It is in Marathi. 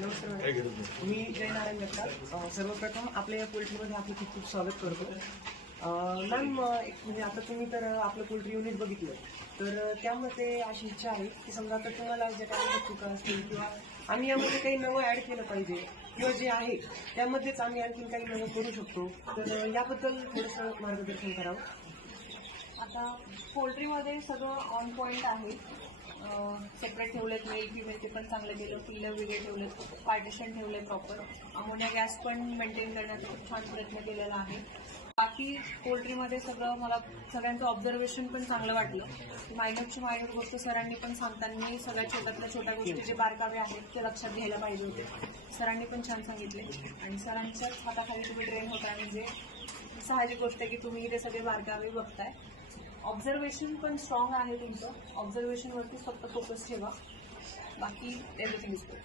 नमस्कार मॅडम. मी जय नारायण जगताप. सर्वप्रथम आपल्या या पोल्ट्रीमध्ये आपलं खूप खूप स्वागत करतो. मॅम, म्हणजे आता तुम्ही तर आपलं पोल्ट्री युनिट बघितलं, तर त्यामध्ये अशी इच्छा आहे की समजा आता तुम्हाला ज्या काही चुका असतील किंवा आम्ही यामध्ये काही नवं ॲड केलं पाहिजे किंवा जे आहे त्यामध्येच आम्ही आणखी काही नवं करू शकतो, तर याबद्दल थोडंसं मार्गदर्शन करावं. आता पोल्ट्रीमध्ये सगळं ऑन पॉईंट आहे. सेपरेट ठेवलेत, मेल फिमेल ते पण चांगलं केलं, पिल्लं वेगळे ठेवलेत, पार्टिशन ठेवले प्रॉपर, अमोनिया गॅस पण मेंटेन करण्याचा खूप छान प्रयत्न केलेला आहे. बाकी पोल्ट्रीमध्ये सगळं मला सगळ्यांचं ऑब्झर्वेशन पण चांगलं वाटलं. मायन्यूटची मायन्यूट गोष्ट सरांनी पण सांगताना सगळ्या छोट्यातल्या छोट्या गोष्टी जे बारकावे आहेत ते लक्षात घ्यायला पाहिजे होते. सरांनी पण छान सांगितले आणि सरांच्याच हाताखाली तुम्ही ट्रेन होताय म्हणजे साहजिक गोष्ट आहे की तुम्ही इथे सगळे बारकावे बघताय. ऑब्झर्वेशन पण स्ट्रॉंग आहे तुमचं. ऑब्झर्वेशनवरतीच फक्त फोकस ठेवा, बाकी एव्हरीथिंग इज गुड.